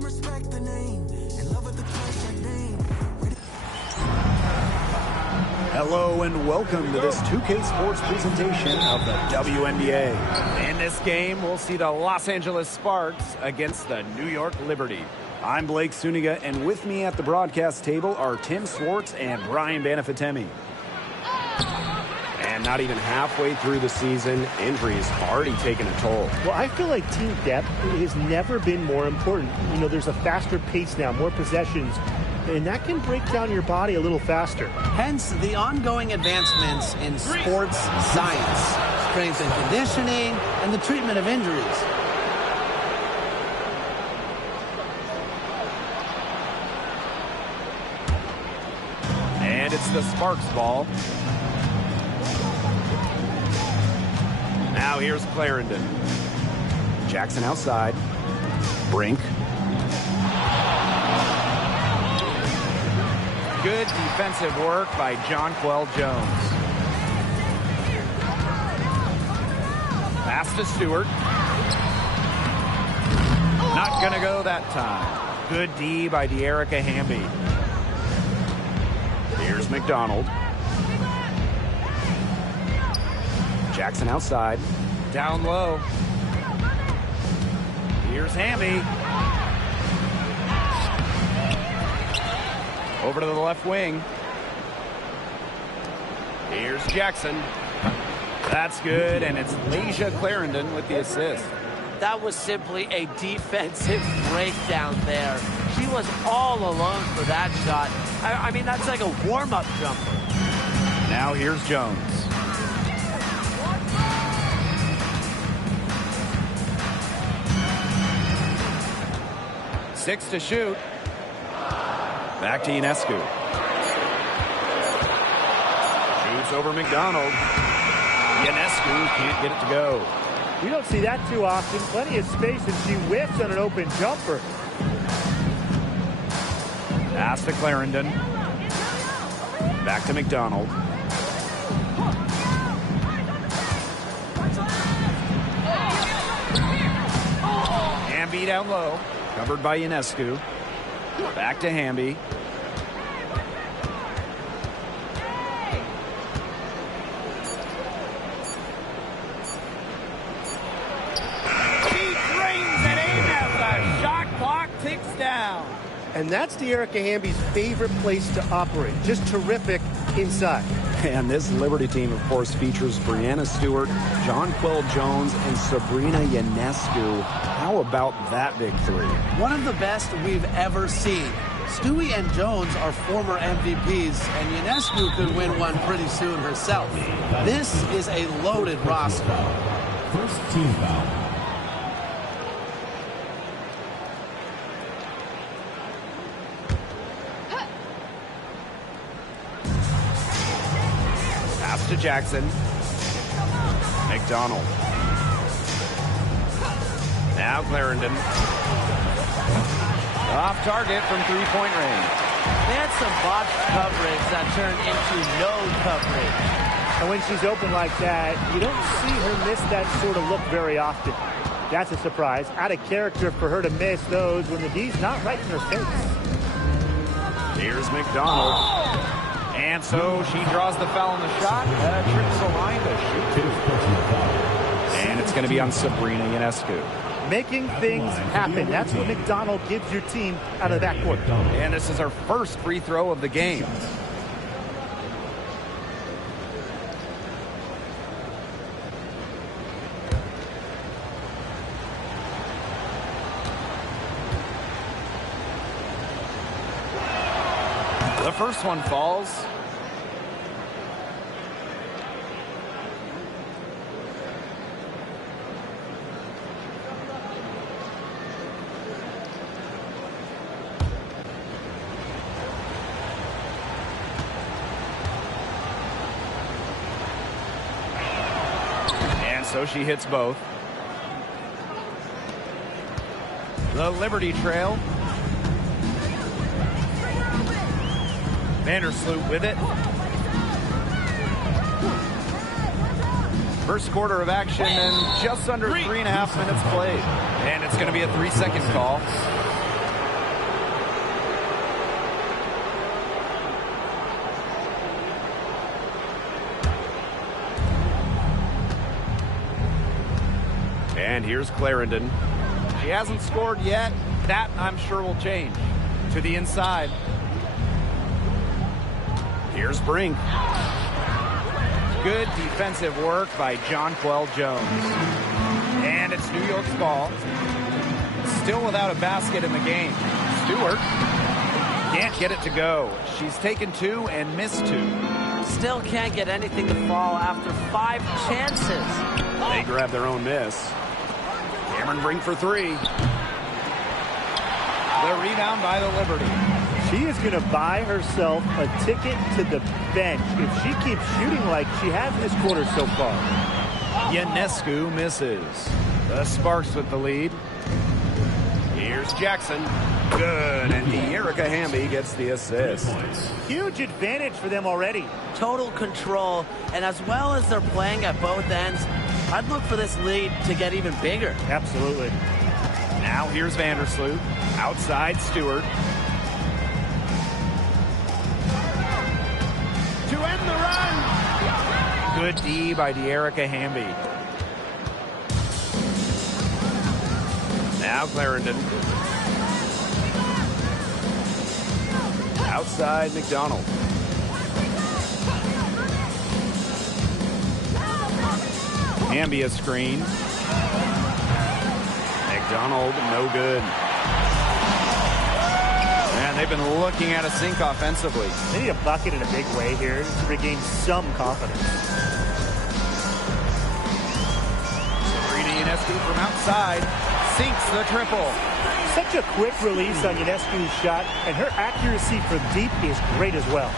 can respect the name and love of the place I name. Hello and welcome to this 2K Sports presentation of the WNBA. In this game, we'll see the Los Angeles Sparks against the New York Liberty. I'm Blake Suniga, and with me at the broadcast table are Tim Swartz and Brian Banafitemi. And not even halfway through the season, injuries already taken a toll. Well, I feel like team depth has never been more important. You know, there's a faster pace now, more possessions, and that can break down your body a little faster. Hence the ongoing advancements in sports science, strength and conditioning, and the treatment of injuries. And it's the Sparks ball. Now here's Clarendon. Jackson outside. Brink. Good defensive work by Jonquel Jones. Pass to Stewart. Not going to go that time. Good D by De'Erica Hamby. Here's McDonald. Jackson outside. Down low. Here's Hamby. Over to the left wing. Here's Jackson. That's good, and it's Lasia Clarendon with the assist. That was simply a defensive breakdown there. She was all alone for that shot. I mean, that's like a warm-up jumper. Now here's Jones. Six to shoot. Back to Ionescu. Shoots over McDonald. Ionescu can't get it to go. We don't see that too often. Plenty of space, and she whiffs on an open jumper. Pass to Clarendon. Back to McDonald. Hamby down low. Covered by Ionescu. Back to Hamby. And that's De'Erica Hamby's favorite place to operate. Just terrific inside. And this Liberty team, of course, features Breanna Stewart, Jonquel Jones, and Sabrina Ionescu. How about that big three? One of the best we've ever seen. Stewie and Jones are former MVPs, and Ionescu could win one pretty soon herself. This is a loaded roster. First team foul. To Jackson. McDonald. Now Clarendon. Off target from three-point range. They had some botched coverage that turned into no coverage. And when she's open like that, you don't see her miss that sort of look very often. That's a surprise. Out of character for her to miss those when the D's not right in her face. Here's McDonald. And so she draws the foul on the shot. Trips the line to shoot. And it's going to be on Sabrina Ionescu. Making things happen. That's what McDonald gives your team out of that court. And this is her first free throw of the game. The first one falls. And so she hits both. The Liberty trail. Vandersloot with it. First quarter of action and just under 3.5 minutes played. And it's going to be a 3-second call. And here's Clarendon. She hasn't scored yet. That, I'm sure, will change. To the inside. Here's Brink. Good defensive work by Jonquel Jones. And it's New York's ball. Still without a basket in the game. Stewart can't get it to go. She's taken 2 and missed 2. Still can't get anything to fall after 5 chances. They grab their own miss. Cameron Brink for 3. The rebound by the Liberty. She is going to buy herself a ticket to the bench if she keeps shooting like she has this quarter so far. Ionescu misses. The Sparks with the lead. Here's Jackson. Good. And Erica Hamby gets the assist. Huge advantage for them already. Total control. And as well as they're playing at both ends, I'd look for this lead to get even bigger. Absolutely. Now here's Vandersloot. Outside Stewart. To end the run. Good D by Erica Hamby. Now Clarendon. Outside McDonald. Hamby a screen. McDonald, no good. And they've been looking at a sink offensively. They need a bucket in a big way here to regain some confidence. Sabrina Ionescu from outside sinks the triple. Such a quick release on Ionescu's shot, and her accuracy from deep is great as well.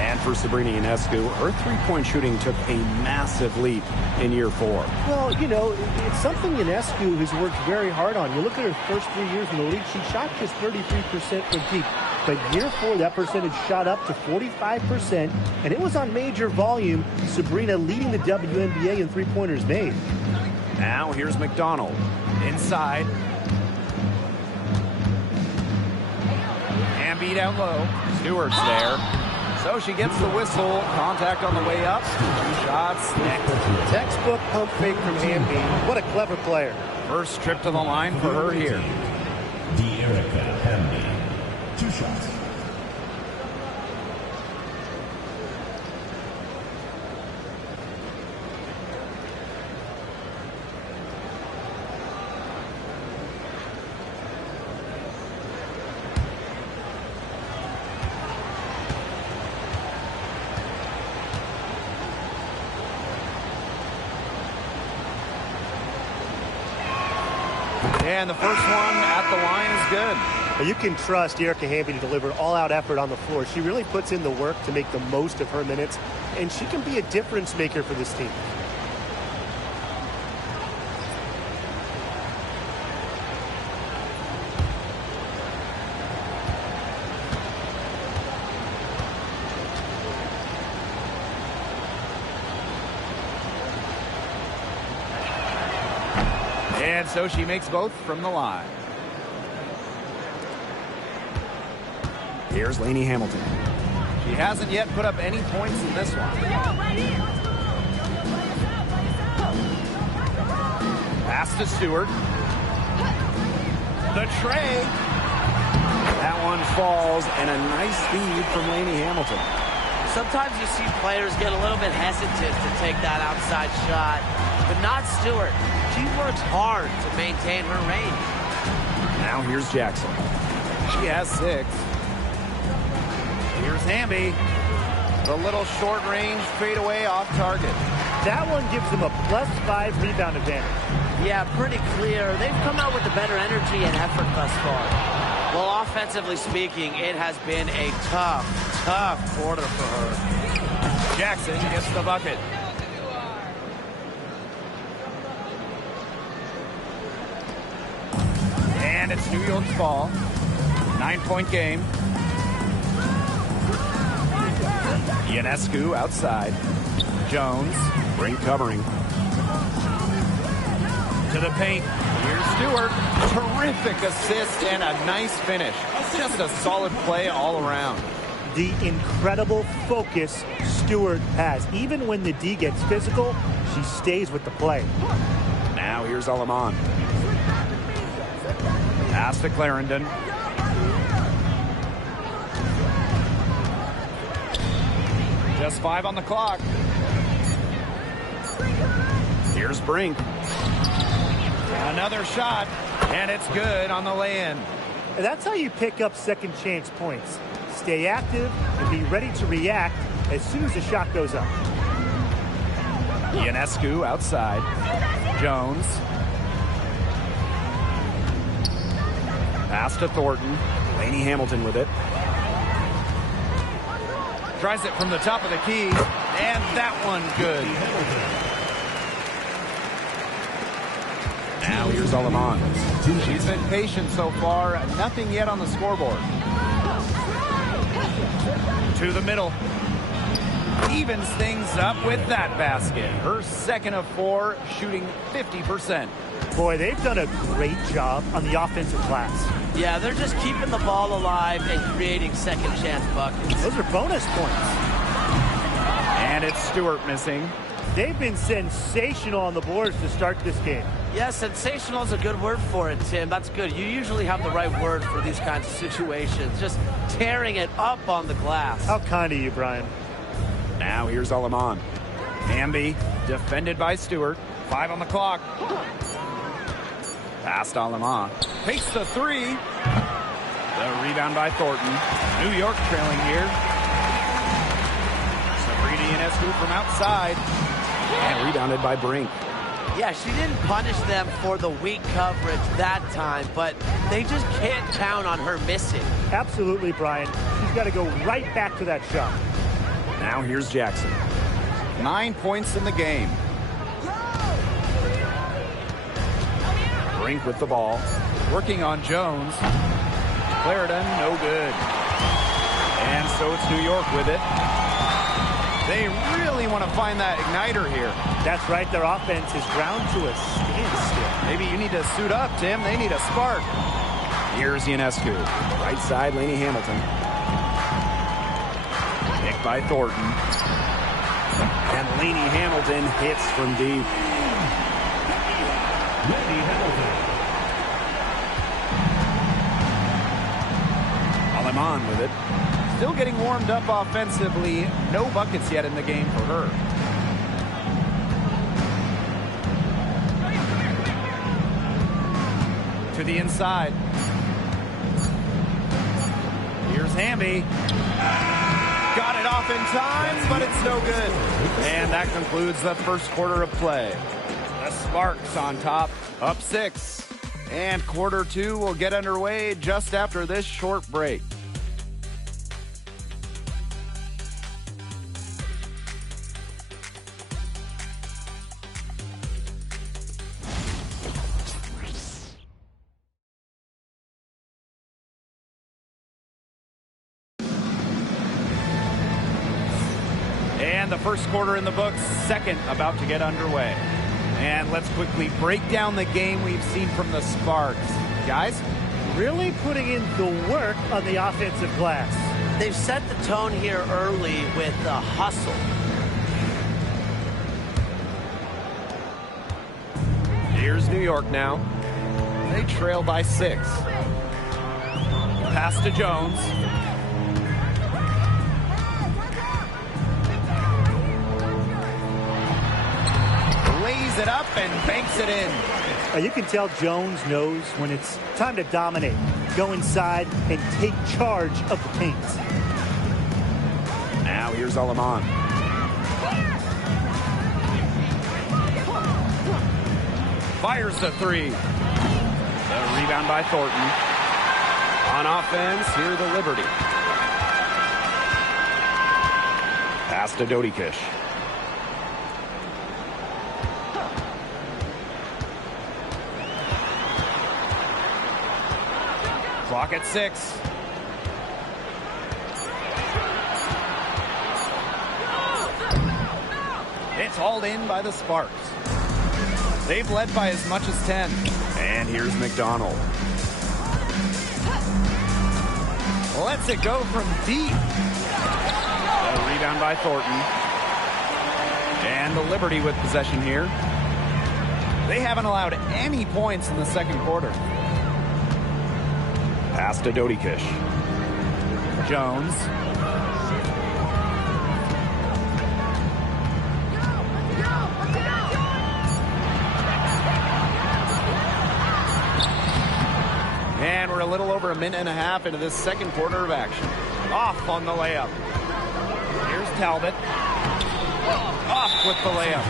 And for Sabrina Ionescu, her three-point shooting took a massive leap in year 4. Well, you know, it's something Ionescu has worked very hard on. You look at her first 3 years in the league, she shot just 33% from deep. But year 4, that percentage shot up to 45%, and it was on major volume. Sabrina leading the WNBA in three-pointers made. Now here's McDonald. Inside. Hamby down low. Stewart's there. So she gets the whistle. Contact on the way up. 2 shots next. Textbook pump fake from Hamby. What a clever player. First trip to the line for her here. Erica Hamby. 2 shots. And the first one at the line is good. Well, you can trust Erica Hamby to deliver all-out effort on the floor. She really puts in the work to make the most of her minutes, and she can be a difference maker for this team. And so she makes both from the line. Here's Lainey Hamilton. She hasn't yet put up any points in this one. Pass to Stewart. The tray. That one falls, and a nice feed from Lainey Hamilton. Sometimes you see players get a little bit hesitant to take that outside shot, but not Stewart. She works hard to maintain her range. Now here's Jackson. She has 6. Here's Hamby. The little short range fadeaway off target. That one gives them a +5 rebound advantage. Yeah, pretty clear. They've come out with the better energy and effort thus far. Well, offensively speaking, it has been a tough quarter for her. Jackson gets the bucket. And it's New York's ball. 9-point game. Ionescu outside. Jones, Brink covering. To the paint. Here's Stewart. Terrific assist and a nice finish. Just a solid play all around. The incredible focus Stewart has. Even when the D gets physical, she stays with the play. Now here's Alaman. Pass to Clarendon. Just 5 on the clock. Here's Brink. Another shot, and it's good on the lay-in. And that's how you pick up second chance points. Stay active and be ready to react as soon as the shot goes up. Ionescu outside. Jones. Pass to Thornton. Laney Hamilton with it. Tries it from the top of the key, and that one good. Now here's Alaman. She's been patient so far. Nothing yet on the scoreboard. To the middle. Evens things up with that basket. Her second of 4, shooting 50%. Boy, they've done a great job on the offensive glass. Yeah, they're just keeping the ball alive and creating second chance buckets. Those are bonus points. And it's Stewart missing. They've been sensational on the boards to start this game. Yeah, sensational is a good word for it, Tim. That's good. You usually have the right word for these kinds of situations. Just tearing it up on the glass. How kind of you, Brian. Now here's Alaman. Hamby defended by Stewart. 5 on the clock. Past Alaman. Takes the 3. The rebound by Thornton. New York trailing here. Sabrina Ionescu from outside. And rebounded by Brink. Yeah, she didn't punish them for the weak coverage that time, but they just can't count on her missing. Absolutely, Brian. She's got to go right back to that shot. Now here's Jackson. 9 points in the game. Brink with the ball. Working on Jones. Clarendon, no good. And so it's New York with it. They really want to find that igniter here. That's right. Their offense is ground to a standstill. Maybe you need to suit up, Tim. They need a spark. Here's Ionescu. Right side, Laney Hamilton. Picked by Thornton. And Laney Hamilton hits from deep. Laney Hamilton. Alaman with it. Still getting warmed up offensively. No buckets yet in the game for her. To the inside. Here's Hamby. Got it off in time, but it's no good. And that concludes the first quarter of play. The Sparks on top, up 6. And quarter 2 will get underway just after this short break. And the first quarter in the books, second about to get underway. And let's quickly break down the game we've seen from the Sparks. Guys? Really putting in the work on the offensive glass. They've set the tone here early with the hustle. Here's New York now. They trail by 6. Pass to Jones. Lays it up and banks it in. You can tell Jones knows when it's time to dominate, go inside, and take charge of the paint. Now here's Alaman. Fires the 3. The rebound by Thornton. On offense, here the Liberty. Pass to Dodikish. Clock at 6. It's hauled in by the Sparks. They've led by as much as 10. And here's McDonald. Lets it go from deep. A rebound by Thornton. And the Liberty with possession here. They haven't allowed any points in the second quarter. Pass to Dodikish. Jones. And we're a little over a minute and a half into this second quarter of action. Off on the layup. Here's Talbot. Off with the layup.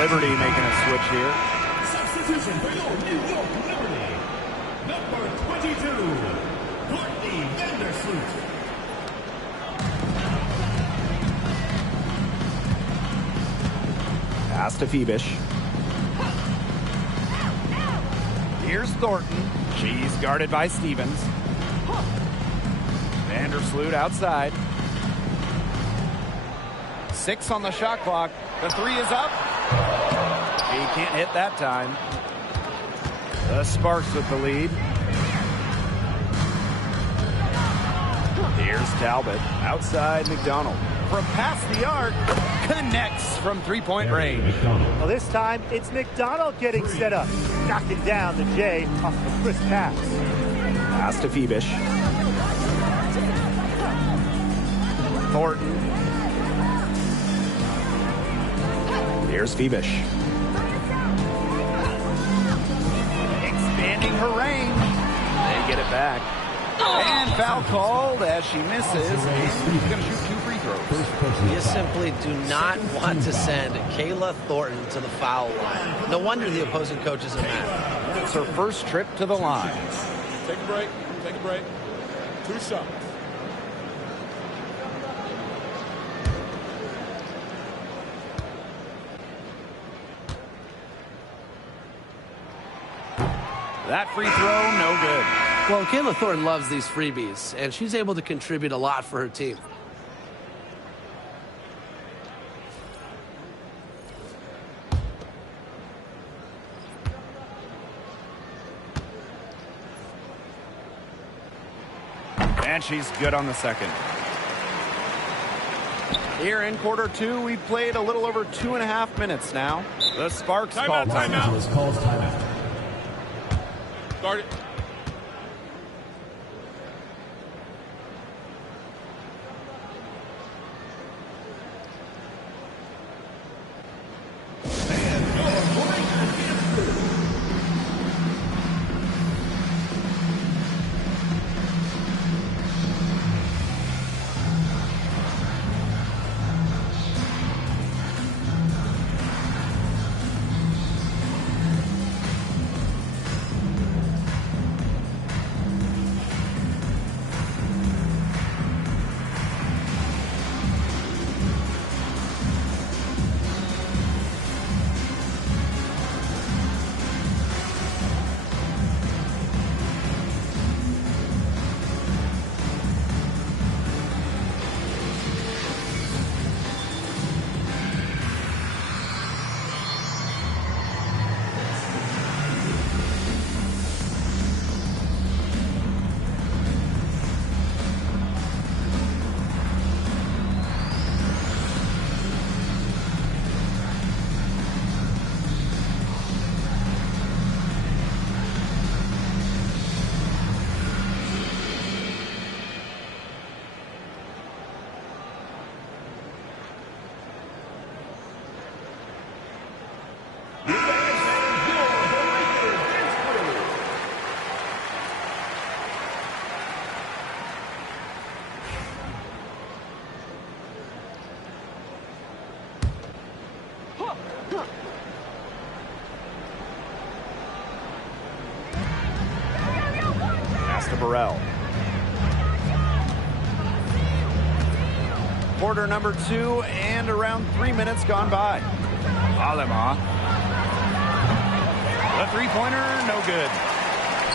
Liberty making a switch here. Substitution for your New York Liberty. Number 22, Courtney Vandersloot. Pass to Phoebish. Here's Thornton. She's guarded by Stevens. Vandersloot outside. 6 on the shot clock. The 3 is up. He can't hit that time. The Sparks with the lead. Here's Talbot. Outside McDonald. From past the arc. Connects from three-point range. Well, this time it's McDonald getting set up. Knocking down the J off the crisp pass. Pass to Phoebish. Thornton. Here's Phoebish. Expanding her range. They get it back. And foul called as she misses. And she's going to shoot 2 free throws. You simply do not want to send Kayla Thornton to the foul line. No wonder the opposing coaches are mad. It's her first trip to the line. Take a break. Take a break. 2 shots. That free throw, no good. Well, Kayla Thornton loves these freebies, and she's able to contribute a lot for her team. And she's good on the second. Here in quarter 2, we've played a little over 2.5 minutes now. The Sparks call timeout. Calls timeout. Start it. Pass to Burrell. Quarter number 2 and around 3 minutes gone by. Alema. The three-pointer, no good.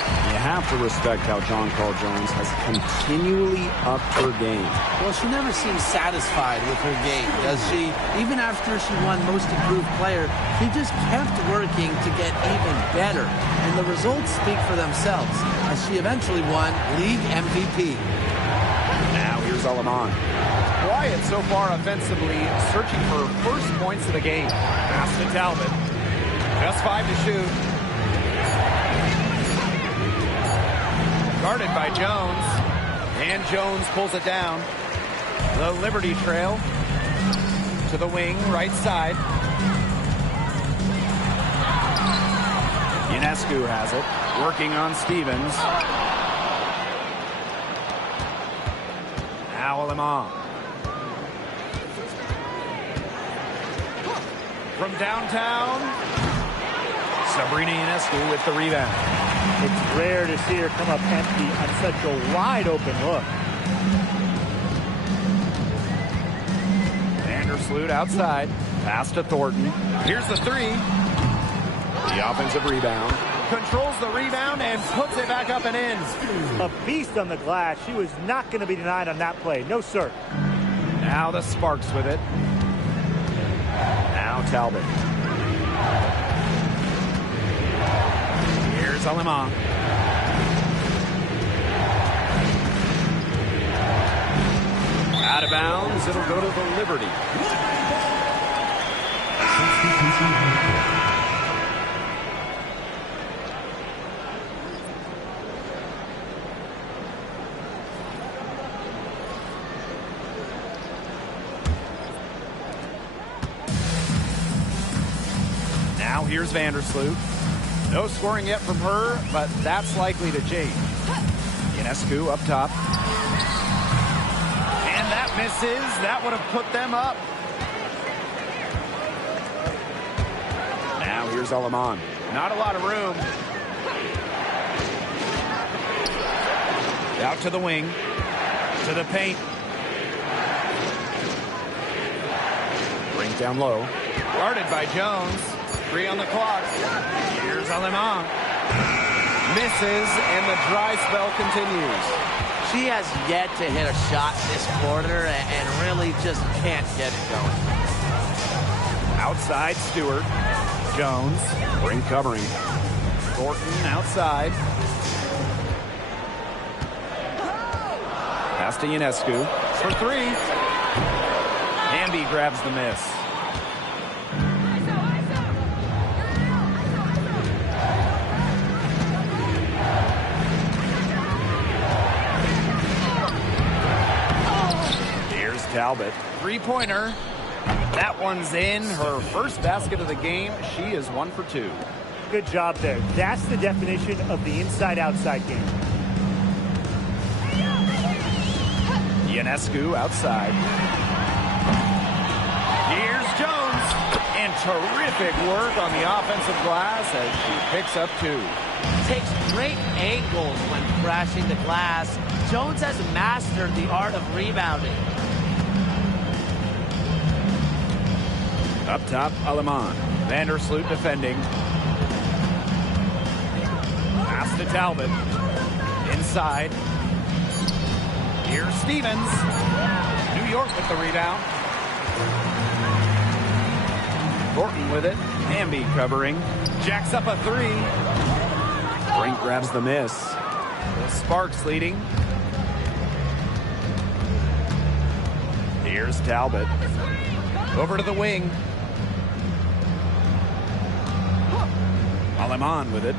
You have to respect how John Carl Jones has continually upped her game. Well, she never seems satisfied with her game, does she? Even after she won Most Improved Player, she just kept working to get even better. And the results speak for themselves, as she eventually won League MVP. Now here's Aleman. quiet so far offensively, searching for first points of the game. Pass to Talbot. Just 5 to shoot. Guarded by Jones. And Jones pulls it down. The Liberty trail to the wing, right side. Ionescu has it, working on Stevens. Now Lemon. From downtown, Sabrina Ionescu with the rebound. It's rare to see her come up empty on such a wide open look. Vandersloot outside. Pass to Thornton. Here's the three. The offensive rebound. Controls the rebound and puts it back up and in. A beast on the glass. She was not going to be denied on that play. No, sir. Now the Sparks with it. Now Talbot. Here's Alemán. Out of bounds. It'll go to the Liberty. Now here's Vandersloot. No scoring yet from her, but that's likely to change. Ionescu up top. And that misses. That would have put them up. Now here's Alemán. Not a lot of room. Out to the wing. To the paint. Brings down low. Guarded by Jones. 3 on the clock. Here's Alemán. Misses, and the dry spell continues. She has yet to hit a shot this quarter and really just can't get it going. Outside, Stewart. Jones. Ring covering. Thornton outside. Pass to Ionescu for 3. Hamby grabs the miss. Talbot. 3-pointer. That one's in. Her first basket of the game. She is 1 for 2. Good job there. That's the definition of the inside-outside game. Ionescu outside. Here's Jones. And terrific work on the offensive glass as she picks up 2. Takes great angles when crashing the glass. Jones has mastered the art of rebounding. Up top, Alemán. Vandersloot defending. Pass to Talbot. Inside. Here's Stevens. New York with the rebound. Thornton with it. Hamby covering. Jacks up a 3. Brink grabs the miss. The Sparks leading. Here's Talbot. Over to the wing. Alemán with it.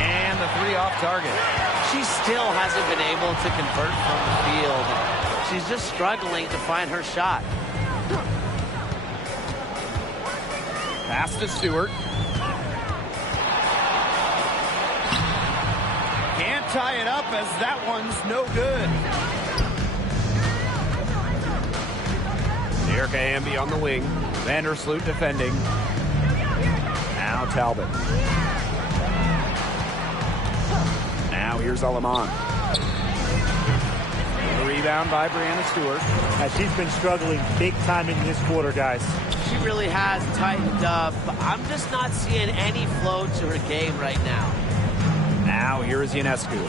And the 3 off target. She still hasn't been able to convert from the field. She's just struggling to find her shot. Pass to Stewart. Can't tie it up as that one's no good. Erica Hamby on the wing. Vandersloot defending. Now Talbot. Now here's Alemán. The rebound by Breanna Stewart. She's been struggling big time in this quarter, guys. She really has tightened up, but I'm just not seeing any flow to her game right now. Now here is Ionescu.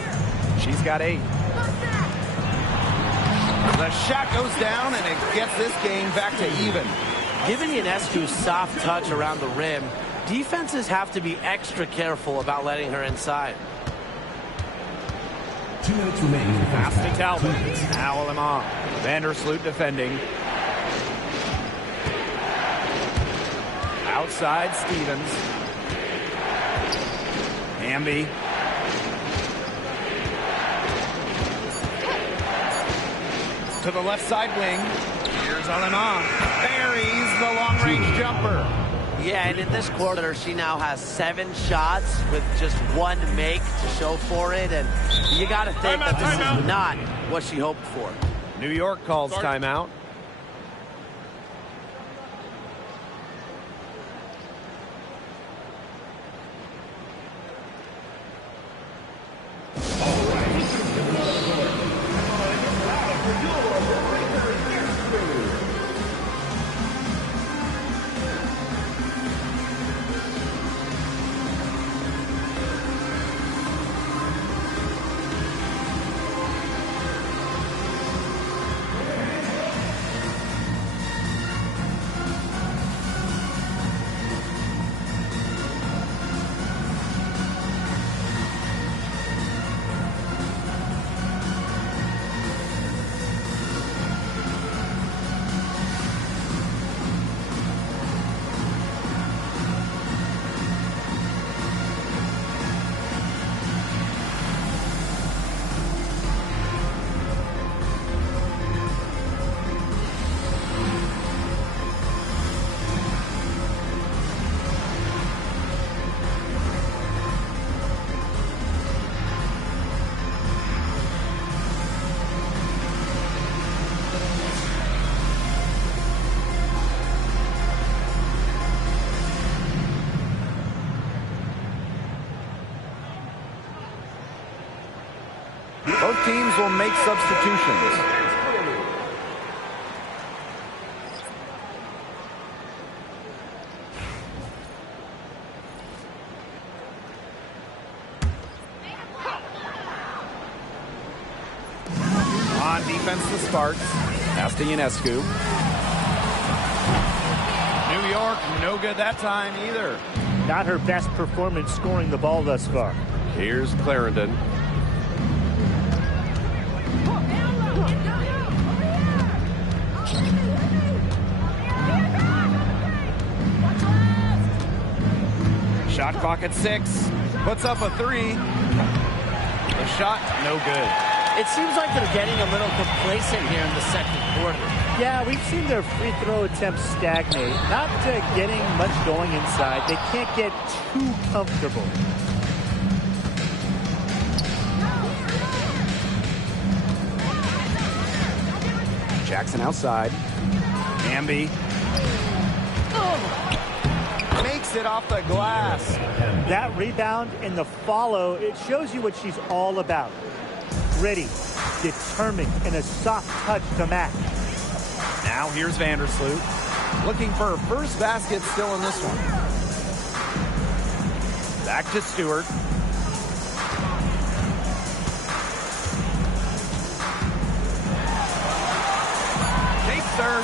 She's got 8. The shot goes down, and it gets this game back to even. Given Ionescu's soft touch around the rim, defenses have to be extra careful about letting her inside. 2 minutes remaining in the first Pass to half. Talbot. 2 minutes. Now Lemont. Vandersloot defending. Outside Stevens. Hamby. To the left side wing. Here's Lemont. Buries the long-range jumper. Yeah, and in this quarter, she now has 7 shots with just 1 make to show for it. And you got to think that this is not what she hoped for. New York calls timeout. Both teams will make substitutions. On defense, the Sparks. Pass to Ionescu. New York, no good that time either. Not her best performance scoring the ball thus far. Here's Clarendon. Shot clock at 6. Puts up a 3. The shot, no good. It seems like they're getting a little complacent here in the second quarter. Yeah, we've seen their free throw attempts stagnate. Not getting much going inside. They can't get too comfortable. Jackson outside. Hamby. Makes it off the glass. That rebound and the follow, it shows you what she's all about. Gritty, determined, and a soft touch to match. Now here's Vandersloot. Looking for her first basket still in this one. Back to Stewart. Takes her.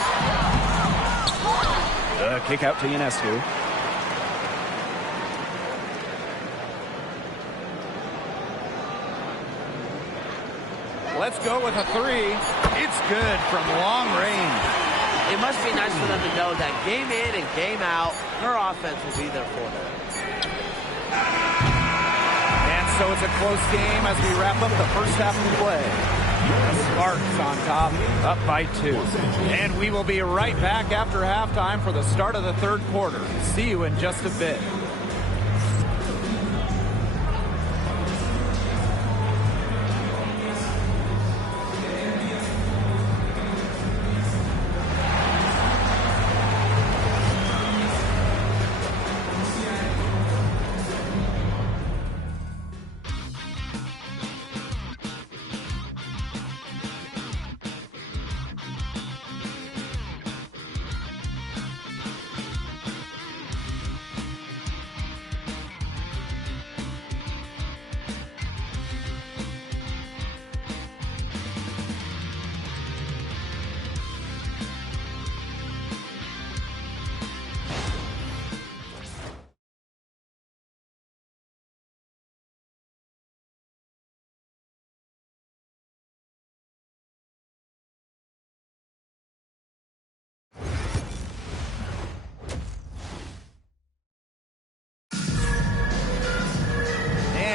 The kick out to Ionescu. Let's go with a 3. It's good from long range. It must be nice for them to know that game in and game out, her offense will be there for them. And so it's a close game as we wrap up the first half of play. The Sparks on top, up by 2. And we will be right back after halftime for the start of the third quarter. See you in just a bit.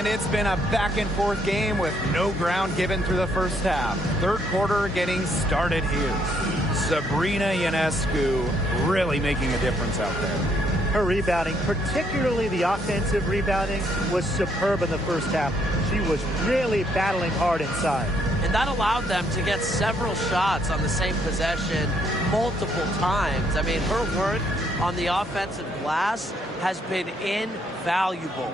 And it's been a back-and-forth game with no ground given through the first half. Third quarter getting started here. Sabrina Ionescu really making a difference out there. Her rebounding, particularly the offensive rebounding, was superb in the first half. She was really battling hard inside. And that allowed them to get several shots on the same possession multiple times. I mean, her work on the offensive glass has been invaluable.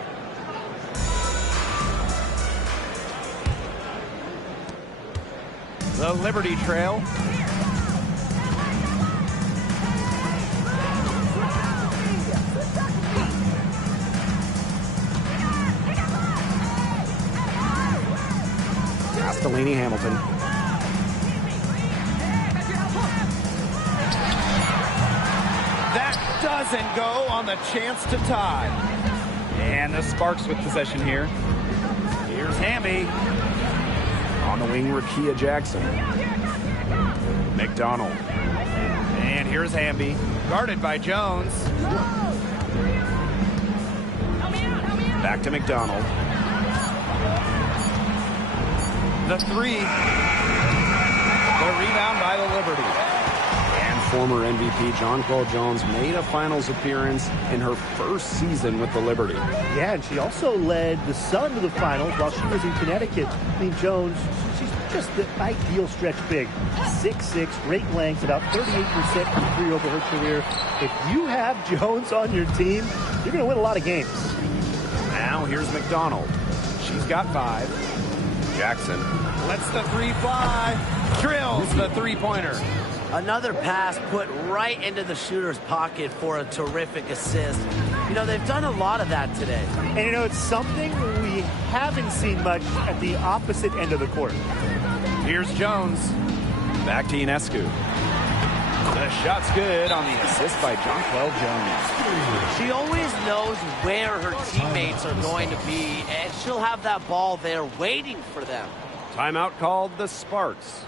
The Liberty trail. Castellini Hamilton. That doesn't go on the chance to tie. And the Sparks with possession here. Here's Hamby. On the wing, Rakia Jackson. McDonald. And here's Hamby. Guarded by Jones. Back to McDonald. The three. The rebound by the Liberty. And former MVP Jonquel Jones made a finals appearance in her first season with the Liberty. Yeah, and she also led the Sun to the finals while she was in Connecticut. I mean, Jones, she's just the ideal stretch big. 6'6", great length, about 38% from three over her career. If you have Jones on your team, you're going to win a lot of games. Now here's McDonald. She's got 5. Jackson lets the three fly. Drills the three-pointer. Another pass put right into the shooter's pocket for a terrific assist. You know, they've done a lot of that today. And, you know, it's something we haven't seen much at the opposite end of the court. Here's Jones. Back to Ionescu. The shot's good on the assist by Jonquel Jones. She always knows where her teammates are going to be, and she'll have that ball there waiting for them. Timeout called the Sparks.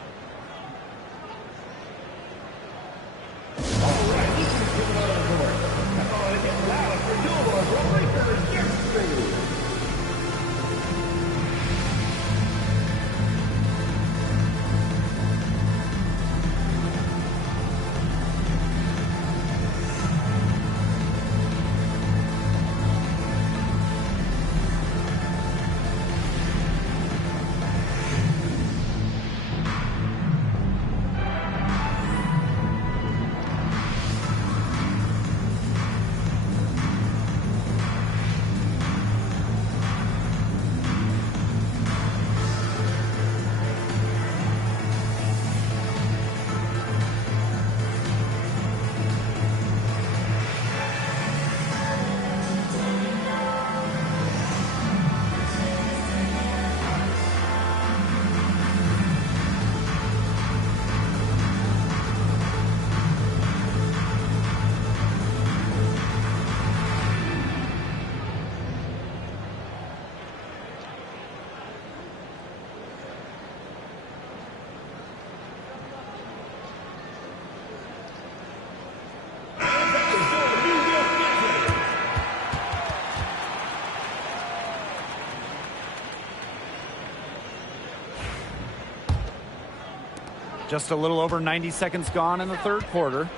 Just a little over 90 seconds gone in the third quarter.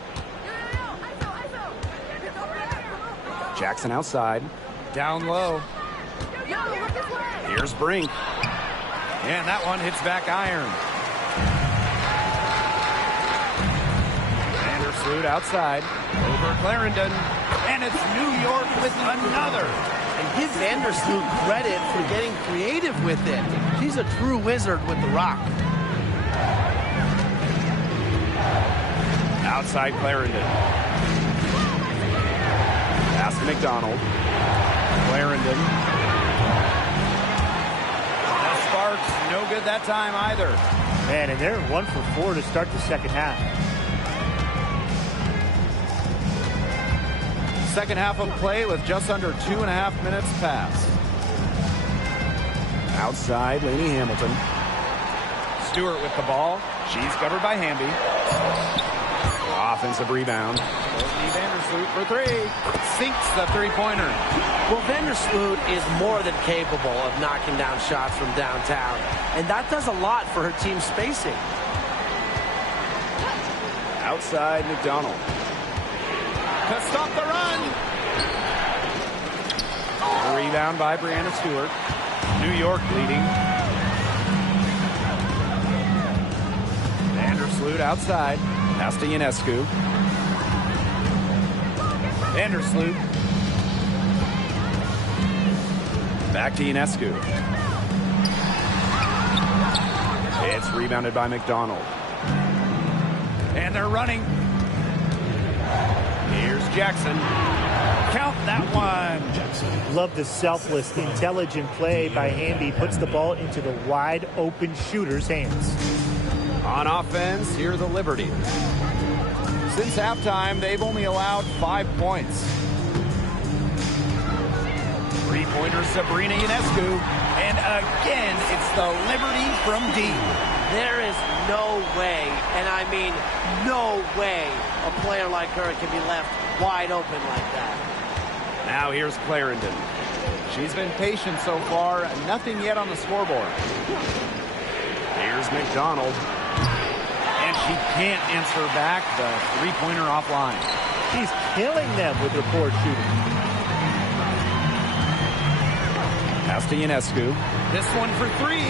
Jackson outside. Down low. Here's Brink. And that one hits back iron. Vandersloot outside. Over Clarendon. And it's New York with another. And give Vandersloot credit for getting creative with it. She's a true wizard with the rock. Outside Clarendon. Pass to McDonald. Clarendon. The Sparks, no good that time either. Man, and they're 1 for 4 to start the second half. Second half of play with just under 2.5 minutes passed. Outside, Lainey Hamilton. Stewart with the ball. She's covered by Hamby. Offensive rebound. Courtney Vandersloot for three. Sinks the three-pointer. Well, Vandersloot is more than capable of knocking down shots from downtown, and that does a lot for her team's spacing. Outside McDonald. To stop the run. A rebound by Brianna Stewart. New York leading. Vandersloot outside. Pass to Ionescu. Vandersloot. Back to Ionescu. It's rebounded by McDonald. And they're running. Here's Jackson. Count that one. Love the selfless, intelligent play by Hamby. Puts the ball into the wide open shooter's hands. On offense, here the Liberty. Since halftime, they've only allowed 5 points. Three-pointer Sabrina Ionescu. And again, it's the Liberty from deep. There is no way, and I mean no way, a player like her can be left wide open like that. Now here's Clarendon. She's been patient so far, nothing yet on the scoreboard. Here's McDonald. And she can't answer back the three-pointer offline. She's killing them with her poor shooting. Pass to Ionescu. This one for three.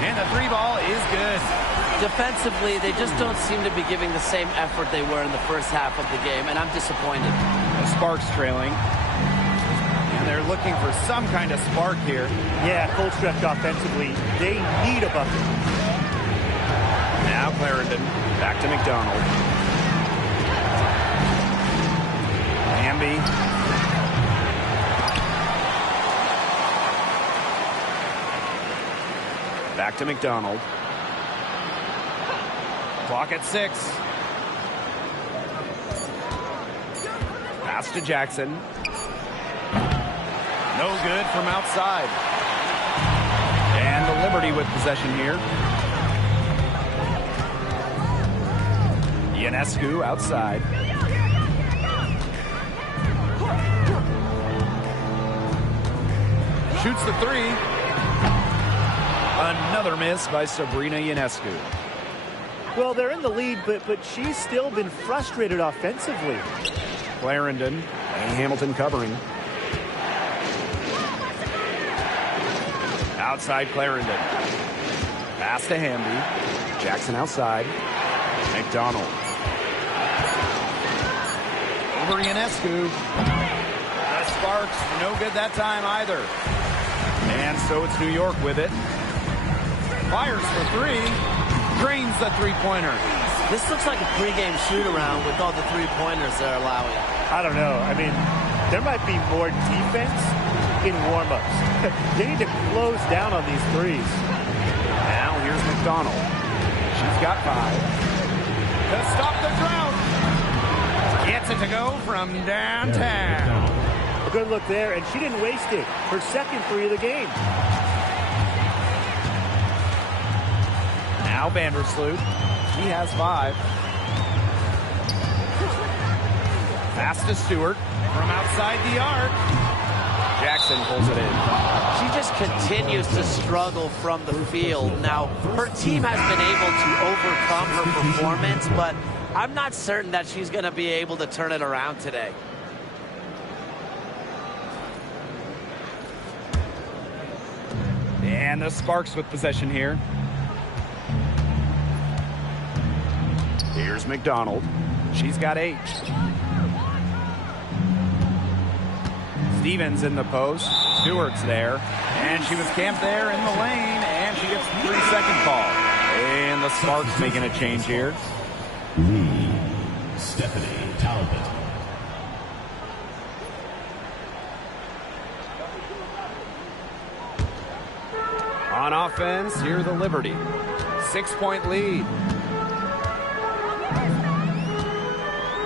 And the three ball is good. Defensively, they just don't seem to be giving the same effort they were in the first half of the game, and I'm disappointed. The Sparks trailing. And they're looking for some kind of spark here. Yeah, cold stretch offensively. They need a bucket. Now Clarendon. Back to McDonald. Hamby. Back to McDonald. Clock at 6. Pass to Jackson. No good from outside. And the Liberty with possession here. Ionescu outside. Shoots the three. Another miss by Sabrina Ionescu. Well, they're in the lead, but she's still been frustrated offensively. Clarendon and Hamilton covering. Outside Clarendon. Pass to Hamby. Jackson outside. McDonald. Over Ionescu. The Sparks, no good that time either. And so it's New York with it. Fires for three. Drains the three-pointer. This looks like a pregame shoot-around with all the three-pointers they're allowing. I don't know. I mean, there might be more defense in warm-ups. They need to close down on these threes. Now here's McDonald. She's got 5. To stop the drought. Gets it to go from downtown. A good look there, and she didn't waste it. Her second three of the game. Now Vandersloot. He has 5. Pass to Stewart from outside the arc. Jackson pulls it in. She just continues to struggle from the field. Now, her team has been able to overcome her performance, but I'm not certain that she's going to be able to turn it around today. And the Sparks with possession here. Here's McDonald. She's got 8. Stevens in the post. Stewart's there. And she was camped there in the lane. And she gets a 3-second call. And the Sparks making a change here. Stephanie Talbot. On offense, here the Liberty. 6-point lead.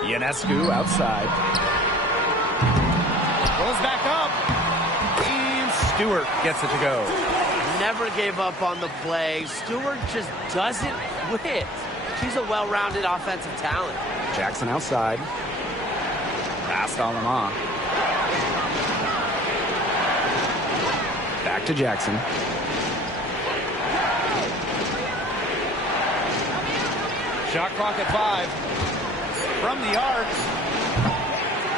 Ionescu outside. Goes back up. And Stewart gets it to go. Never gave up on the play. Stewart just doesn't quit. She's a well-rounded offensive talent. Jackson outside. Pass to Lamont. Back to Jackson. Shot clock at 5. From the arc.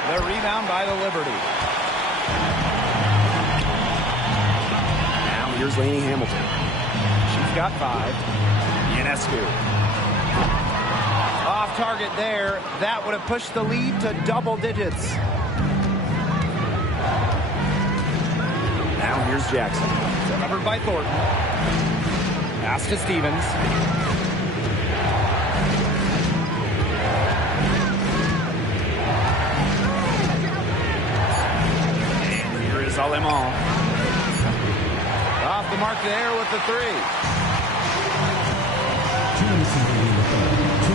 The rebound by the Liberty. Now here's Lainey Hamilton. She's got 5. Ionescu. Off target there. That would have pushed the lead to double digits. Now here's Jackson. Covered by Thornton. Pass to Stevens. And here is Alemán. Off the mark there with the 3.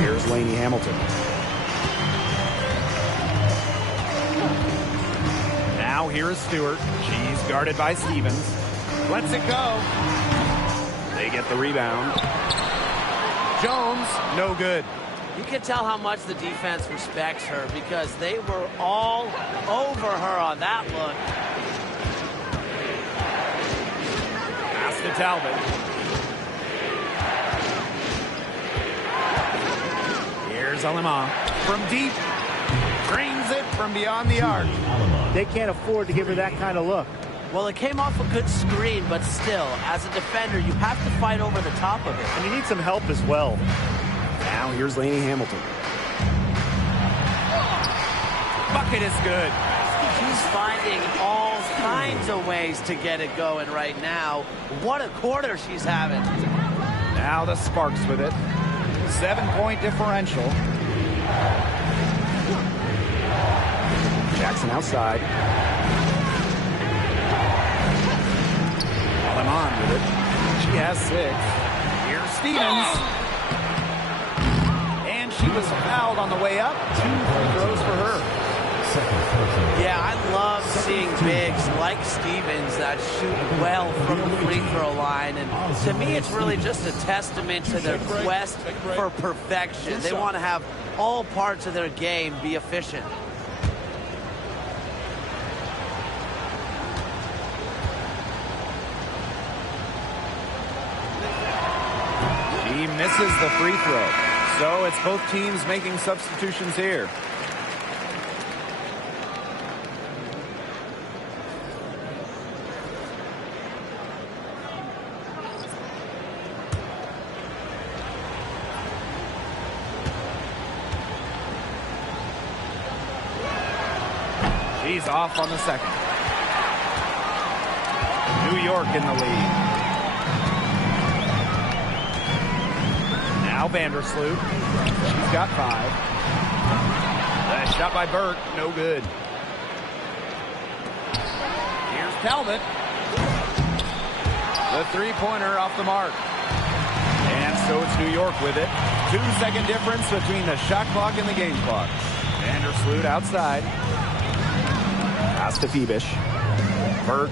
Here's Lainey Hamilton. Now here is Stewart. She's guarded by Stevens. Lets it go. They get the rebound. Jones, no good. You can tell how much the defense respects her because they were all over her on that look. Pass to Talbot. Here's Alemán from deep. Drains it from beyond the arc. They can't afford to give her that kind of look. Well, it came off a good screen, but still, as a defender, you have to fight over the top of it. And you need some help as well. Now here's Lainey Hamilton. Bucket is good. She's finding all kinds of ways to get it going right now. What a quarter she's having. Now the Sparks with it. 7-point differential. Jackson outside. Alemán with it. She has 6. Here's Stevens. And she was fouled on the way up. 2 free throws for her. Yeah, I love seeing bigs like Stevens that shoot well from the free throw line. And to me, it's really just a testament to their quest for perfection. They want to have all parts of their game be efficient. He misses the free throw. So it's both teams making substitutions here. She's off on the second. New York in the lead. Now Vandersloot. She's got 5. A shot by Burt. No good. Here's Talbot. The three-pointer off the mark. And so it's New York with it. 2-second difference between the shot clock and the game clock. Vandersloot outside. Pass to Phoebish. Burt.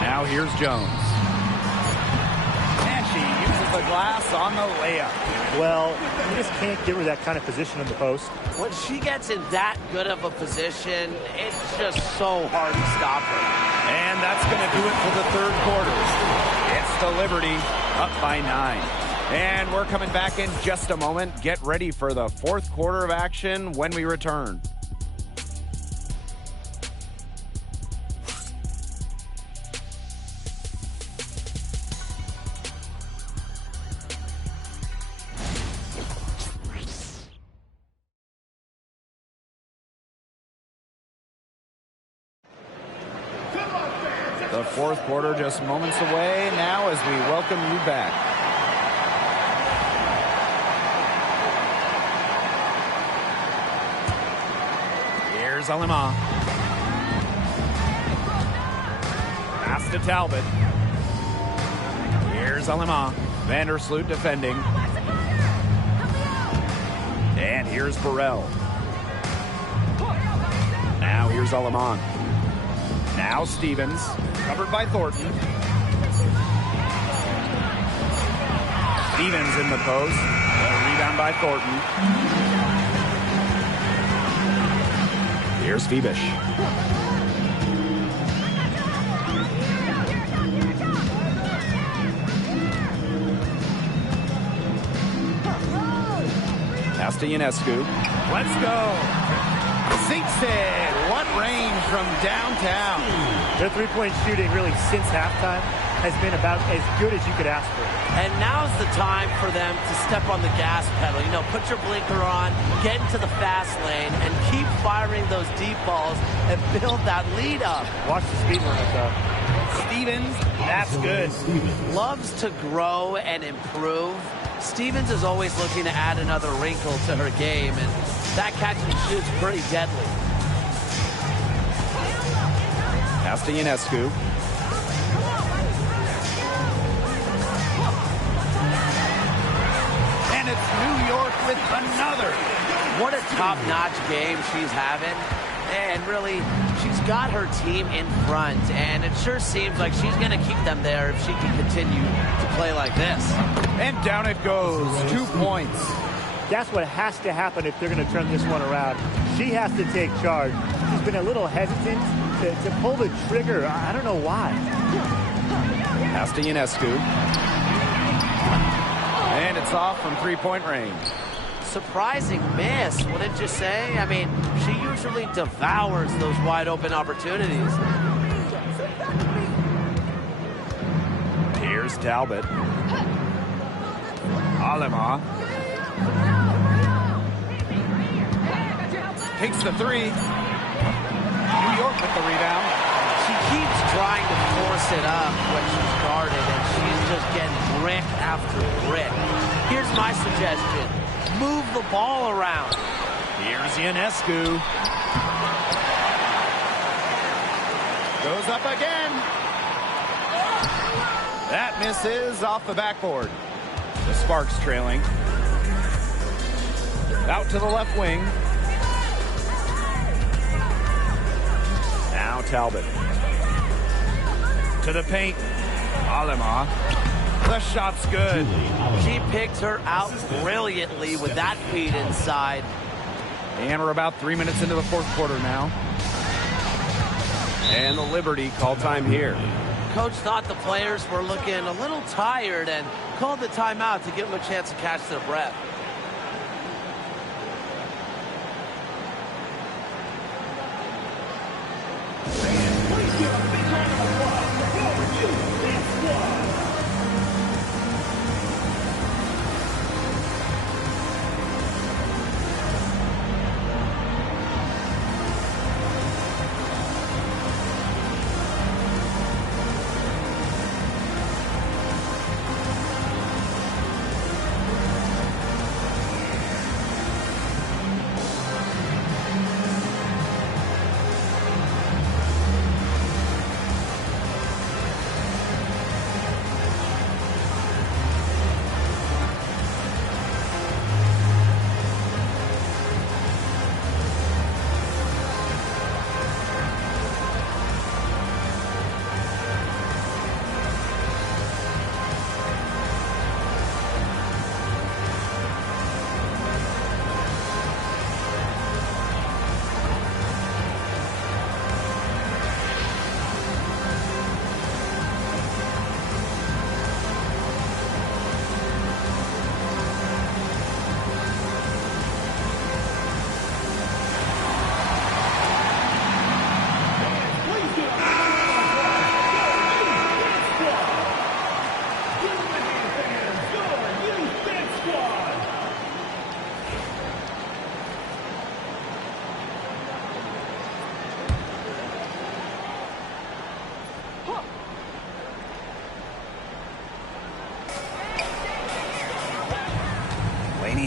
Now here's Jones. And she uses the glass on the layup. Well, you just can't give her that kind of position in the post. When she gets in that good of a position, it's just so hard to stop her. And that's going to do it for the third quarter. It's the Liberty up by 9. And we're coming back in just a moment. Get ready for the fourth quarter of action when we return. The fourth quarter just moments away now as we welcome you back. Here's Alemán. Pass to Talbot. Here's Alemán. Vandersloot defending. And here's Burrell. Now here's Alemán. Now Stevens, covered by Thornton. Stevens in the post. A rebound by Thornton. Here's Phoebish. Pass to Ionescu. Let's go. Sinks it. What range from downtown. Their three-point shooting really since halftime has been about as good as you could ask for. And now's the time for them to step on the gas pedal. You know, put your blinker on, get into the fast lane, and keep firing those deep balls and build that lead up. Watch the speed limit, though. Stevens, that's good. Loves to grow and improve. Stevens is always looking to add another wrinkle to her game, and that catch and shoot's pretty deadly. Pass to Ionescu. And it's New York with another. What a top-notch game she's having. And really, she's got her team in front, and it sure seems like she's going to keep them there if she can continue to play like this. And down it goes. 2 points. That's what has to happen if they're going to turn this one around. She has to take charge. She's been a little hesitant to pull the trigger. I don't know why. Pass to Ionescu. And it's off from three-point range. Surprising miss, wouldn't you say? I mean, she usually devours those wide-open opportunities. Here's Talbot. Alema. Takes the three. New York with the rebound. She keeps trying to force it up when she's guarded, and she's just getting brick after brick. Here's my suggestion. Move the ball around. Here's Ionescu. Goes up again. That misses off the backboard. The Sparks trailing. Out to the left wing. Now Talbot. To the paint. Alema. The shot's good. She picked her out brilliantly with that feed inside. And we're about 3 minutes into the fourth quarter now. And the Liberty call time here. Coach thought the players were looking a little tired and called the timeout to give them a chance to catch their breath.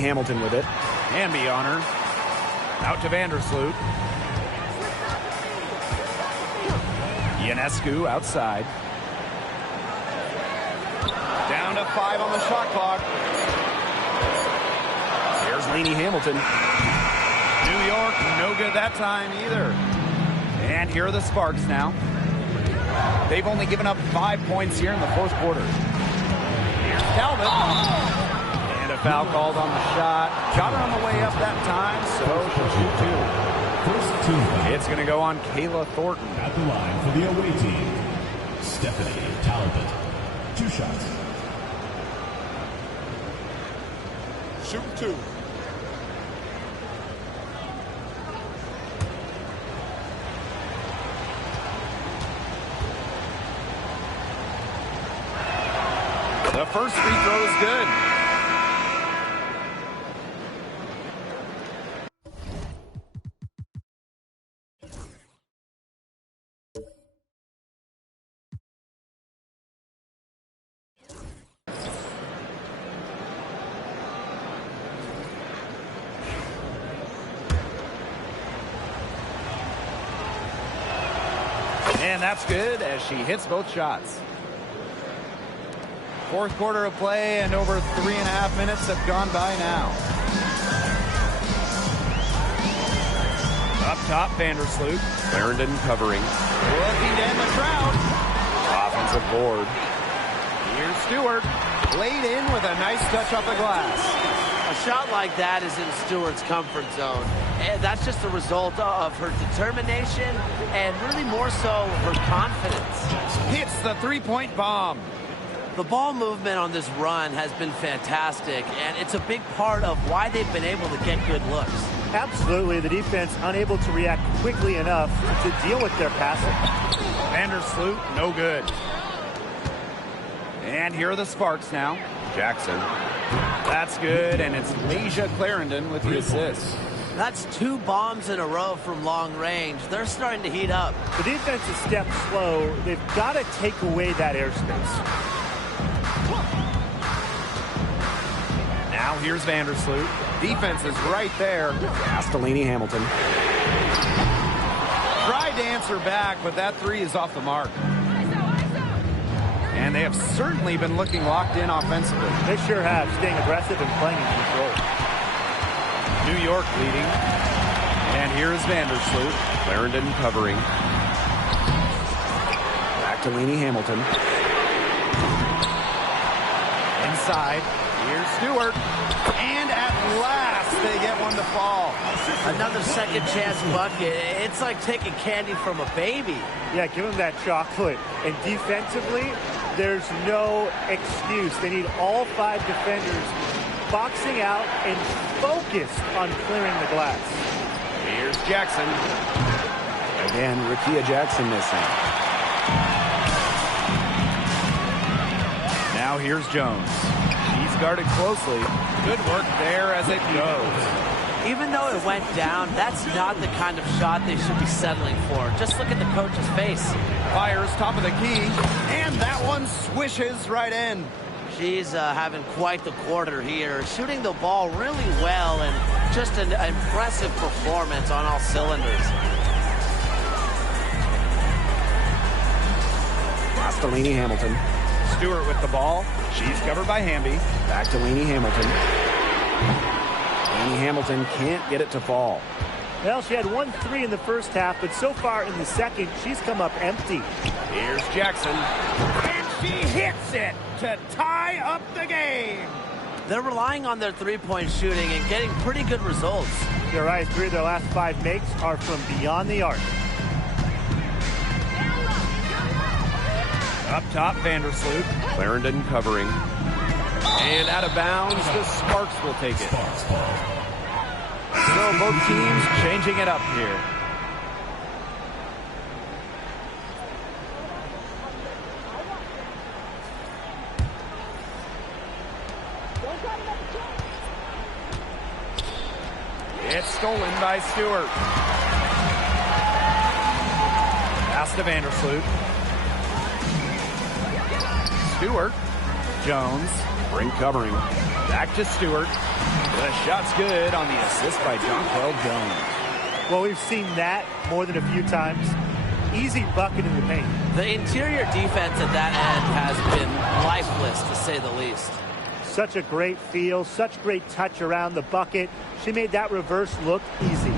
Hamilton with it. Hamby on her. Out to Vandersloot. Ionescu outside. Down to 5 on the shot clock. Here's Lainey Hamilton. New York, no good that time either. And here are the Sparks now. They've only given up 5 points here in the fourth quarter. Here's Calvin. And a foul called on the shot. Got her on the way up that time, so she'll shoot two. First two. It's going to go on Kayla Thornton. At the line for the away team, Stephanie Talbot. 2 shots. Shoot two. The first free throw is good. And that's good as she hits both shots. Fourth quarter of play, and over 3.5 minutes have gone by now. Up top, Vandersloot. Clarendon covering. Looking down the crowd. Offensive board. Here's Stewart. Laid in with a nice touch off the glass. A shot like that is in Stewart's comfort zone. And that's just a result of her determination and really more so her confidence. Hits the three-point bomb. The ball movement on this run has been fantastic, and it's a big part of why they've been able to get good looks. Absolutely. The defense unable to react quickly enough to deal with their passing. Vandersloot, no good. And here are the Sparks now. Jackson. That's good, and it's Lasia Clarendon with the assist. That's 2 bombs in a row from long range. They're starting to heat up. The defense is stepped slow. They've got to take away that airspace. Now here's Vandersloot. Defense is right there. Castellini Hamilton. Tried to answer back, but that three is off the mark. And they have certainly been looking locked in offensively. They sure have, staying aggressive and playing in control. New York leading. And here is Vandersloot. Clarendon covering. Back to Laney Hamilton. Inside. Here's Stewart. And at last, they get one to fall. Another second chance bucket. It's like taking candy from a baby. Yeah, give them that chocolate. And defensively, there's no excuse. They need all 5 defenders boxing out and focused on clearing the glass. Here's Jackson. Again, Rickea Jackson missing. Now here's Jones. He's guarded closely. Good work there as it goes. Even though it went down, that's not the kind of shot they should be settling for. Just look at the coach's face. Fires top of the key, and that one swishes right in. She's having quite the quarter here, shooting the ball really well, and just an impressive performance on all cylinders. Castellini Hamilton. Stewart with the ball. She's covered by Hamby. Back to Laney Hamilton. Laney Hamilton can't get it to fall. Well, she had 1 3 in the first half, but so far in the second, she's come up empty. Here's Jackson. And she hits it to tie up the game. They're relying on their three-point shooting and getting pretty good results. You're right. 3 of their last 5 makes are from beyond the arc. Up top, Vandersloot. Clarendon covering. And out of bounds, the Sparks will take it. So both teams changing it up here. It's stolen by Stewart. Pass to Vandersloot. Stewart. Jones. Ring covering. Back to Stewart. The shot's good on the assist by Jonquel Jones. Well, we've seen that more than a few times. Easy bucket in the paint. The interior defense at that end has been lifeless, to say the least. Such a great feel, such great touch around the bucket. She made that reverse look easy.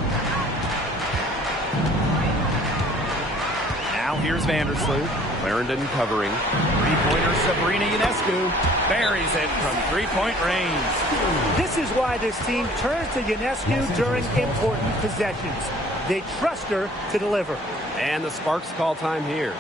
Now here's Vandersloot. Clarendon covering. Three-pointer Sabrina Ionescu buries it from three-point range. This is why this team turns to Ionescu during important possessions. They trust her to deliver. And the Sparks call time here.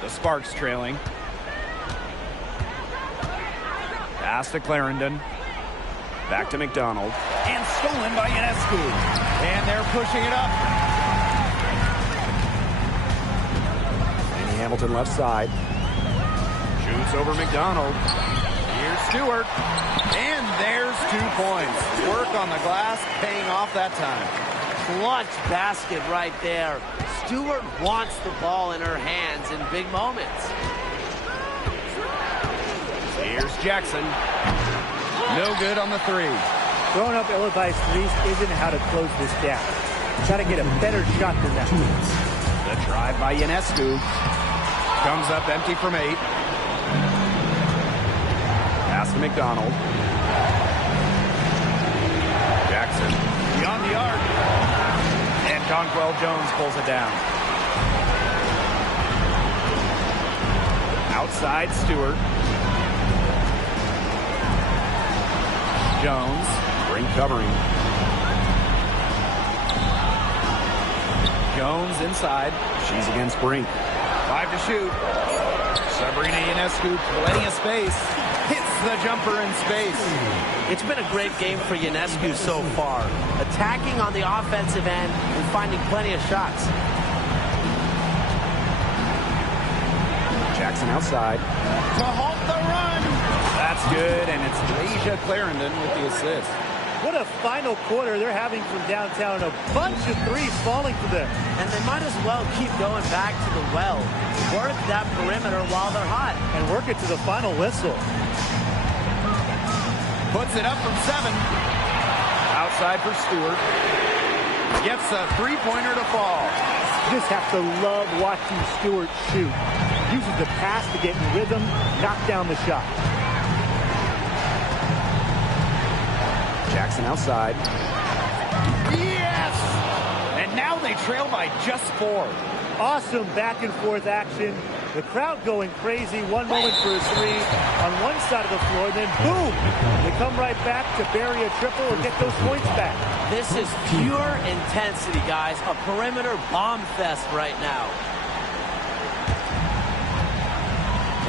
The Sparks trailing. Pass to Clarendon. Back to McDonald. And stolen by Ionescu. And they're pushing it up. Annie Hamilton left side. Shoots over McDonald. Here's Stewart. And there's 2 points. Work on the glass paying off that time. Clutch basket right there. Stewart wants the ball in her hands in big moments. Here's Jackson. No good on the three. Throwing up ill-advised threes isn't how to close this gap. Got to get a better shot than that. The drive by Ionescu. Comes up empty from 8. Pass to McDonald. Jackson beyond the arc. And Conquel Jones pulls it down. Outside Stewart. Jones, Brink covering. Jones inside. She's against Brink. 5 to shoot. Sabrina Ionescu, plenty of space. Hits the jumper in space. It's been a great game for Ionescu so far. Attacking on the offensive end and finding plenty of shots. Jackson outside. To halt the run. That's good, and it's Asia Clarendon with the assist. What a final quarter they're having from downtown. A bunch of threes falling for them. And they might as well keep going back to the well. Work that perimeter while they're hot. And work it to the final whistle. Puts it up from 7. Outside for Stewart. Gets a three-pointer to fall. Just have to love watching Stewart shoot. Uses the pass to get in rhythm, knock down the shot. Jackson outside. Yes! And now they trail by just 4. Awesome back and forth action. The crowd going crazy. One moment for a three on one side of the floor, then boom! They come right back to bury a triple and get those points back. This is pure intensity, guys. A perimeter bomb fest right now.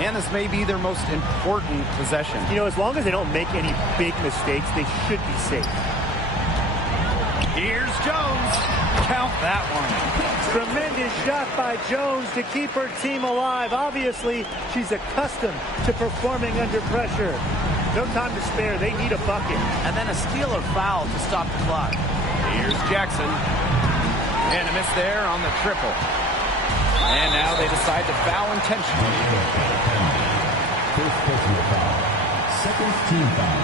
And this may be their most important possession. You know, as long as they don't make any big mistakes, they should be safe. Here's Jones. Count that one. Tremendous shot by Jones to keep her team alive. Obviously, she's accustomed to performing under pressure. No time to spare. They need a bucket. And then a steal or foul to stop the clock. Here's Jackson. And a miss there on the triple. And now they decide to foul intentionally. First personal foul. Second team foul.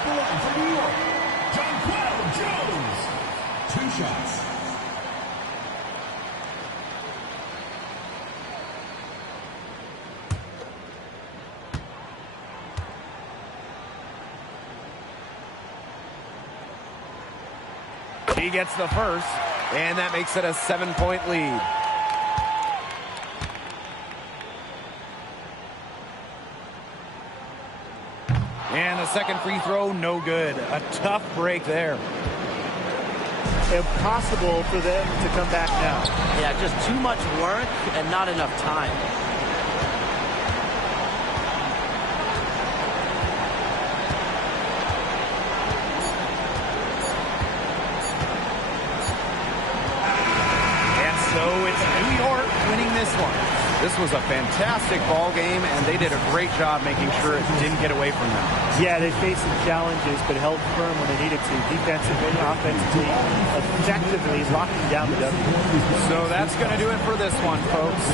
Scoring for New York, Conquel Jones. 2 shots. She gets the first, and that makes it a 7-point lead. And the second free throw, no good. A tough break there. Impossible for them to come back now. Yeah, just too much work and not enough time. And so it's New York winning this one. This was a fantastic ball game, and they did a great job making sure it didn't get away from them. Yeah, they faced some challenges, but held firm when they needed to. Defensively, offensively, effectively locking down the W. So that's going to do it for this one, folks.